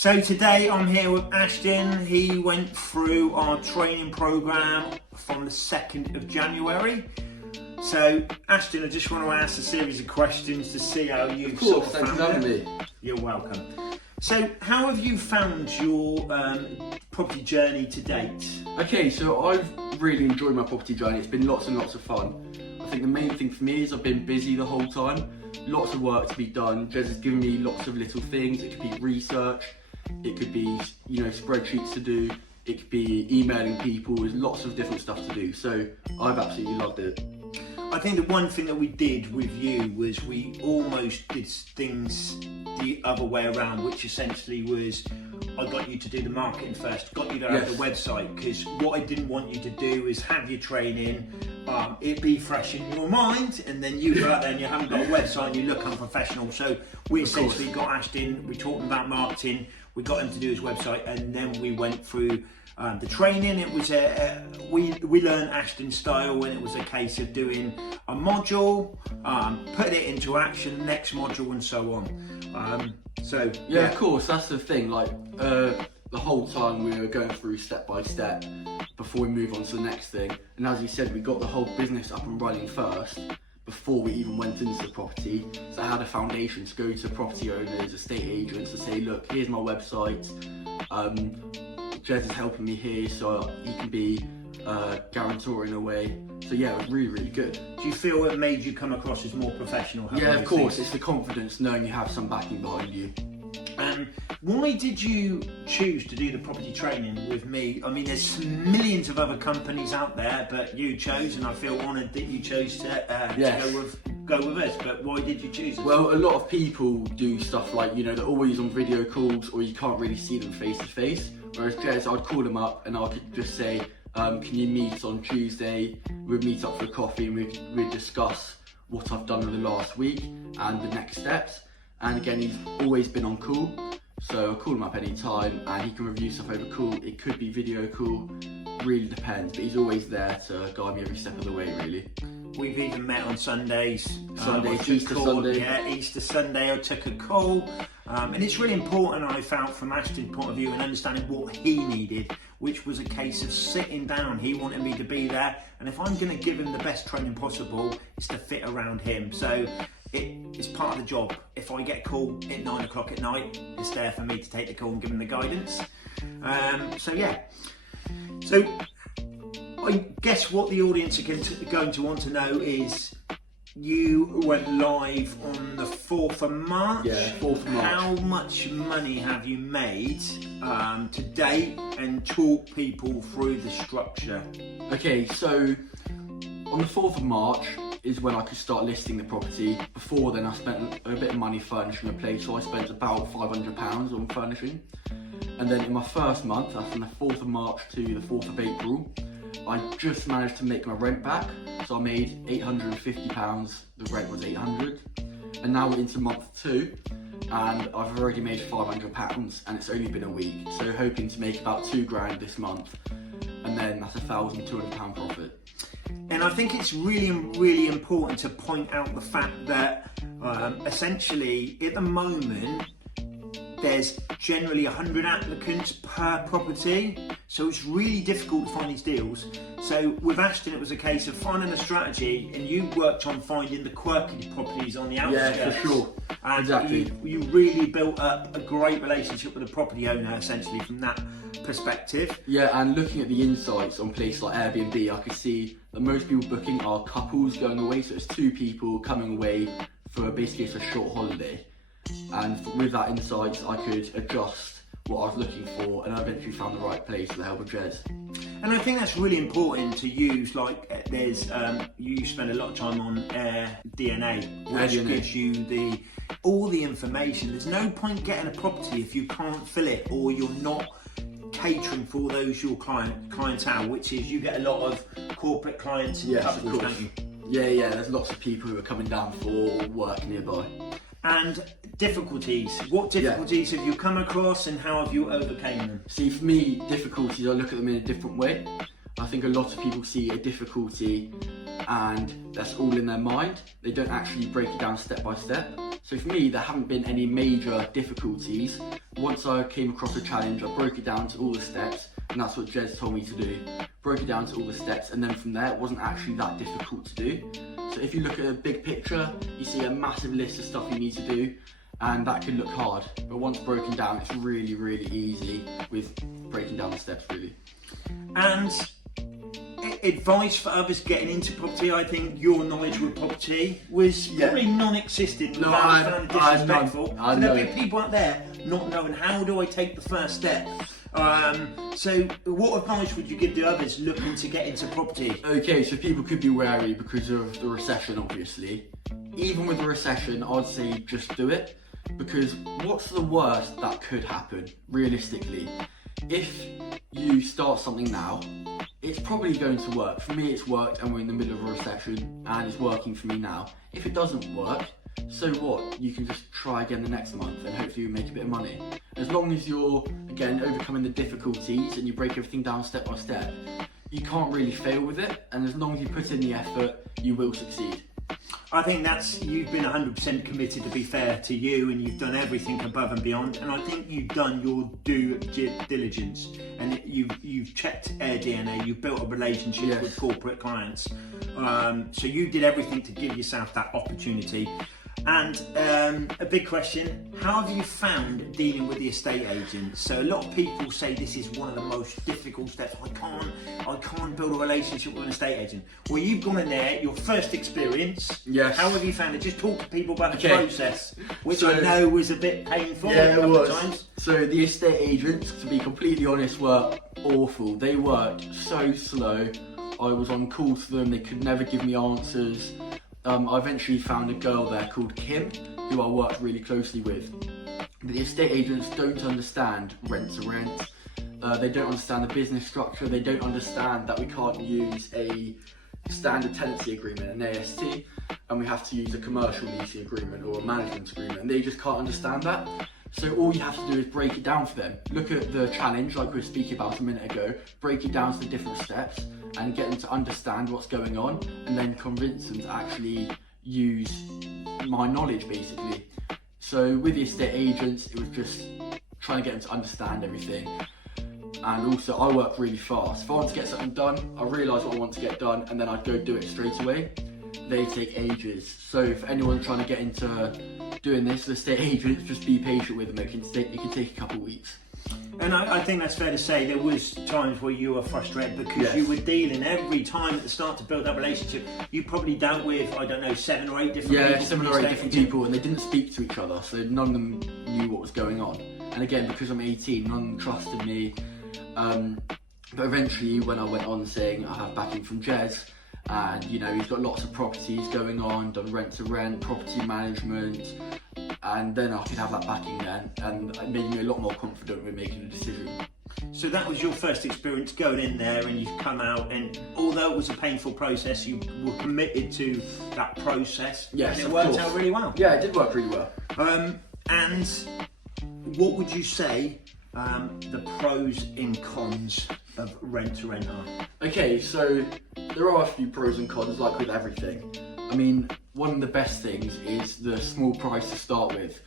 So today I'm here with Ashton. He went through our training program from the 2nd of January. So Ashton, I just want to ask a series of questions to see how you thanks for having me. You're welcome. So how have you found your property journey to date? Okay, so I've really enjoyed my property journey. It's been lots and lots of fun. I think the main thing for me is I've been busy the whole time. Lots of work to be done. Jez has given me lots of little things. It could be research, it could be, spreadsheets to do, it could be emailing people. There's lots of different stuff to do. So I've absolutely loved it. I think the one thing that we did with you was we almost did things the other way around, which essentially was I got you to do the marketing first, got you to have the website, because what I didn't want you to do is have your training, it be fresh in your mind, and then you go out there and you haven't got a website and you look unprofessional. So we essentially got Ashton, we taught him about marketing, we got him to do his website, and then we went through the training. It was we learned Ashton's style, and it was a case of doing a module, putting it into action, next module, and so on. Of course, that's the thing. Like the whole time we were going through step by step before we move on to the next thing. And as you said, we got the whole business up and running first before we even went into the property. So I had a foundation to go to property owners, estate agents, to say, look, here's my website. Jez is helping me here, so he can be guarantor in a way. So yeah, it was really, really good. Do you feel it made you come across as more professional? Yeah, of course. It's the confidence knowing you have some backing behind you. Why did you choose to do the property training with me? I mean, there's millions of other companies out there, but you chose, and I feel honoured that you chose to go with us. But why did you choose us? Well, a lot of people do stuff like, they're always on video calls, or you can't really see them face to face. Whereas Jez, I'd call them up and I could just say, can you meet on Tuesday? We'd meet up for coffee and we'd discuss what I've done in the last week and the next steps. And again, he's always been on call, so I'll call him up any time and he can review stuff over call. It could be video call, really depends, but he's always there to guide me every step of the way, really. We've even met on Sundays. Easter Sunday. Yeah, Easter Sunday I took a call. And it's really important, I found, from Ashton's point of view, and understanding what he needed, which was a case of sitting down. He wanted me to be there, and if I'm going to give him the best training possible, it's to fit around him. So it's part of the job. If I get a call at 9 o'clock at night, it's there for me to take the call and give him the guidance. So I guess what the audience are going to want to know is, you went live on the 4th of March. Yeah, 4th of March. How much money have you made to date, and talk people through the structure? Okay, so on the 4th of March is when I could start listing the property. Before then I spent a bit of money furnishing the place, so I spent about £500 on furnishing. And then in my first month, that's from the 4th of March to the 4th of April, I just managed to make my rent back. So I made £850, the rent was £800. And now we're into month 2 and I've already made £500 and it's only been a week. So hoping to make about £2,000 this month, and then that's £1,200 profit. And I think it's really, really important to point out the fact that essentially at the moment, there's generally 100 applicants per property, so it's really difficult to find these deals. So with Ashton, it was a case of finding a strategy, and you worked on finding the quirky properties on the outskirts. Yeah, for sure. And exactly. You really built up a great relationship with the property owner, essentially, from that perspective. Yeah, and looking at the insights on places like Airbnb, I could see that most people booking are couples going away, so it's 2 people coming away for basically it's a short holiday. And with that insight, I could adjust what I was looking for, and I eventually found the right place with the help of Jez. And I think that's really important to use. Like, there's you spend a lot of time on DNA, which gives you all the information. There's no point getting a property if you can't fill it, or you're not catering for those your clientele, which is, you get a lot of corporate clients and couples, don't you? Yeah, there's lots of people who are coming down for work nearby. And difficulties. What difficulties have you come across, and how have you overcame them? See, for me, difficulties, I look at them in a different way. I think a lot of people see a difficulty and that's all in their mind. They don't actually break it down step by step. So for me, there haven't been any major difficulties. once I came across a challenge, I broke it down to all the steps, and that's what Jez told me to do. Broke it down to all the steps, and then from there, it wasn't actually that difficult to do. So if you look at a big picture, you see a massive list of stuff you need to do, and that can look hard. But once broken down, it's really, really easy with breaking down the steps, really. And advice for others getting into property, I think your knowledge with property was probably non-existent. No, without disrespectful. I So know. there'll be people out there not knowing, how do I take the first step? So what advice would you give to others looking to get into property? Okay, so people could be wary because of the recession, obviously. Even with the recession, I'd say just do it, because what's the worst that could happen, realistically? If you start something now, it's probably going to work. For me, it's worked, and we're in the middle of a recession, and it's working for me now. If it doesn't work, so what? You can just try again the next month, and hopefully you make a bit of money. As long as you're, again, overcoming the difficulties and you break everything down step by step, you can't really fail with it, and as long as you put in the effort, you will succeed. I think you've been 100% committed, to be fair to you, and you've done everything above and beyond, and I think you've done your due diligence, and you've checked Air DNA, you've built a relationship with corporate clients, so you did everything to give yourself that opportunity. And a big question, how have you found dealing with the estate agents? So a lot of people say this is one of the most difficult steps. I can't build a relationship with an estate agent. Well, you've gone in there, your first experience. Yes. How have you found it? Just talk to people about the process, which So, I know was a bit painful yeah, a couple it was. of times. So the estate agents, to be completely honest, were awful. They worked so slow. I was on call to them, they could never give me answers. I eventually found a girl there called Kim, who I worked really closely with. But the estate agents don't understand rent to rent. They don't understand the business structure. They don't understand that we can't use a standard tenancy agreement, an AST, and we have to use a commercial leasing agreement or a management agreement. And they just can't understand that. So all you have to do is break it down for them. Look at the challenge, like we were speaking about a minute ago, break it down to the different steps and get them to understand what's going on, and then convince them to actually use my knowledge, basically. So with the estate agents, it was just trying to get them to understand everything. And also, I work really fast. If I want to get something done, I realise what I want to get done, and then I'd go do it straight away. They take ages. So for anyone trying to get into doing this, the estate agents, just be patient with them. It can take a couple of weeks. And I think that's fair to say there was times where you were frustrated because you were dealing every time at the start to build that relationship. You probably dealt with, I don't know, 7 or 8 different people. Yeah, 7 or 8 different people, and they didn't speak to each other, so none of them knew what was going on. And again, because I'm 18, none of them trusted me. But eventually, when I went on saying I have backing from Jez, and you know, he's got lots of properties going on, done rent to rent, property management, and then I could have that backing then, and it made me a lot more confident with making a decision. So that was your first experience going in there, and you've come out, and although it was a painful process, you were committed to that process. Yes, and it of worked course. out really well. Yeah, it did work really well. And what would you say the pros and cons of rent to rent are? Okay, so there are a few pros and cons, like with everything. I mean, one of the best things is the small price to start with.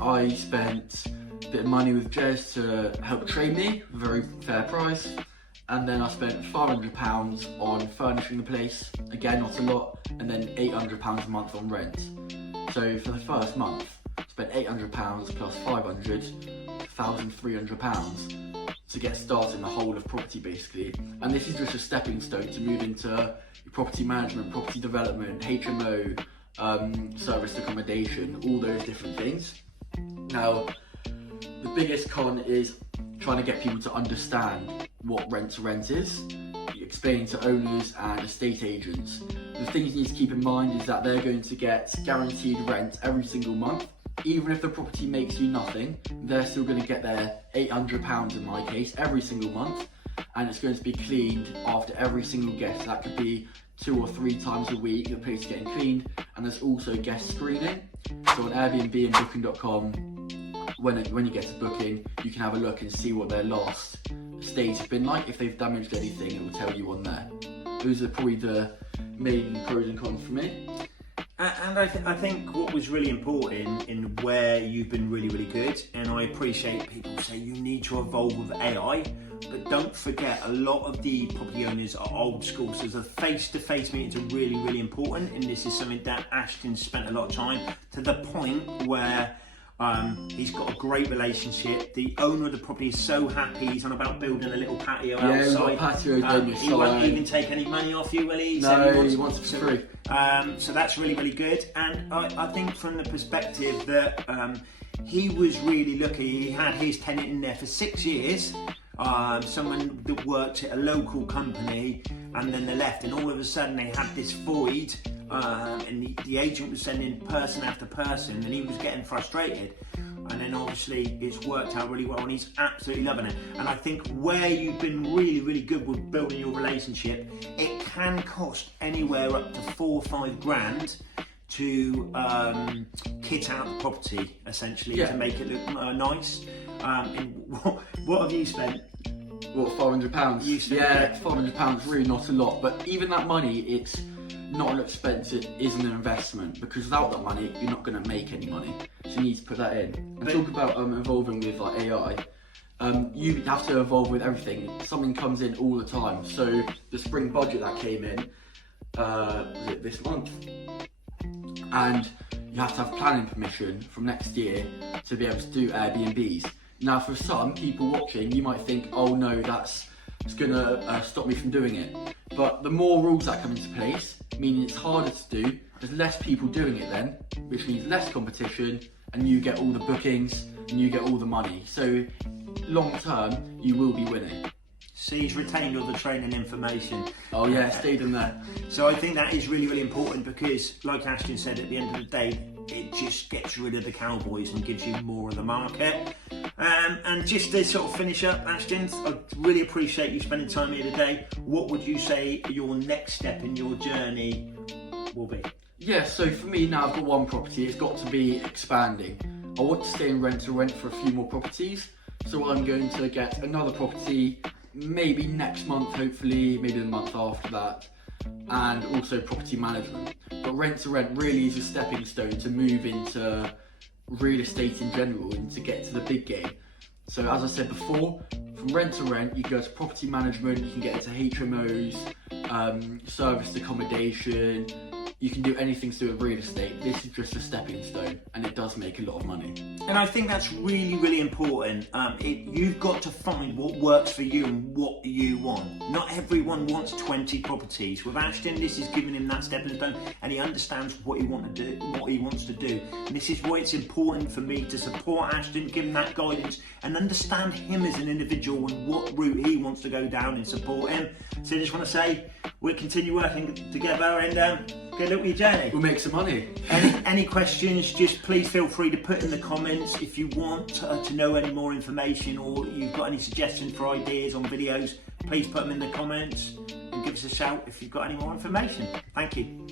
I spent a bit of money with Jez to help train me, a very fair price, and then I spent £500 on furnishing the place, again not a lot, and then £800 a month on rent. So for the first month, I spent £800 plus 500, £1,300 to get started in the whole of property, basically. And this is just a stepping stone to move into property management, property development, HMO, serviced accommodation, all those different things. Now, the biggest con is trying to get people to understand what rent to rent is, explaining to owners and estate agents. The things you need to keep in mind is that they're going to get guaranteed rent every single month. Even if the property makes you nothing, they're still going to get their £800 in my case every single month, and it's going to be cleaned after every single guest. That could be 2 or 3 times a week, the place is getting cleaned, and there's also guest screening. So on Airbnb and Booking.com, when you get to booking, you can have a look and see what their last stays have been like. If they've damaged anything, it will tell you on there. Those are probably the main pros and cons for me. And I think what was really important in where you've been really, really good, and I appreciate people say you need to evolve with AI, but don't forget a lot of the property owners are old school, so the face-to-face meetings are really, really important, and this is something that Ashton spent a lot of time, to the point where he's got a great relationship. The owner of the property is so happy. He's on about building a little patio outside. We've got a patio down your he won't even take any money off you, will he? No, he wants it for free. So that's really, really good. And I think from the perspective that he was really lucky. He had his tenant in there for 6 years. Someone that worked at a local company, and then they left, and all of a sudden they had this void. And the agent was sending person after person, and he was getting frustrated. And then obviously it's worked out really well, and he's absolutely loving it. And I think where you've been really, really good with building your relationship, it can cost anywhere up to 4 or 5 grand to kit out the property, essentially, to make it look nice. And what have you spent? What, £500? Yeah, £500 really not a lot, but even that money, it's not an expense, it is an investment, because without that money you're not going to make any money, so you need to put that in. And talk about evolving with like AI, you have to evolve with everything. Something comes in all the time. So the spring budget that came in, was it this month, and you have to have planning permission from next year to be able to do Airbnbs. Now for some people watching, you might think, oh no, it's going to stop me from doing it. But the more rules that come into place, meaning it's harder to do, there's less people doing it then, which means less competition, and you get all the bookings, and you get all the money. So long term, you will be winning. So he's retained all the training information. Oh yeah, stayed in there. So I think that is really, really important, because like Ashton said, at the end of the day, it just gets rid of the cowboys and gives you more of the market. And just to sort of finish up, Ashton, I really appreciate you spending time here today. What would you say your next step in your journey will be? Yeah, so for me now, I've got one property, it's got to be expanding. I want to stay in rent to rent for a few more properties, so I'm going to get another property maybe next month, hopefully, maybe the month after that, and also property management. But rent to rent really is a stepping stone to move into real estate in general and to get to the big game. So as I said before, from rent to rent, you go to property management, you can get into HMOs, serviced accommodation, you can do anything to do with real estate. This is just a stepping stone, and it does make a lot of money. And I think that's really, really important. You've got to find what works for you and what you want. Not everyone wants 20 properties. With Ashton, this is giving him that stepping stone, and he understands what he wants to do. And this is why it's important for me to support Ashton, give him that guidance, and understand him as an individual and what route he wants to go down, and support him. So I just want to say, we'll continue working together, and good luck with your journey. We'll make some money. Any questions, just please feel free to put in the comments. If you want to know any more information, or you've got any suggestions for ideas on videos, please put them in the comments and give us a shout if you've got any more information. Thank you.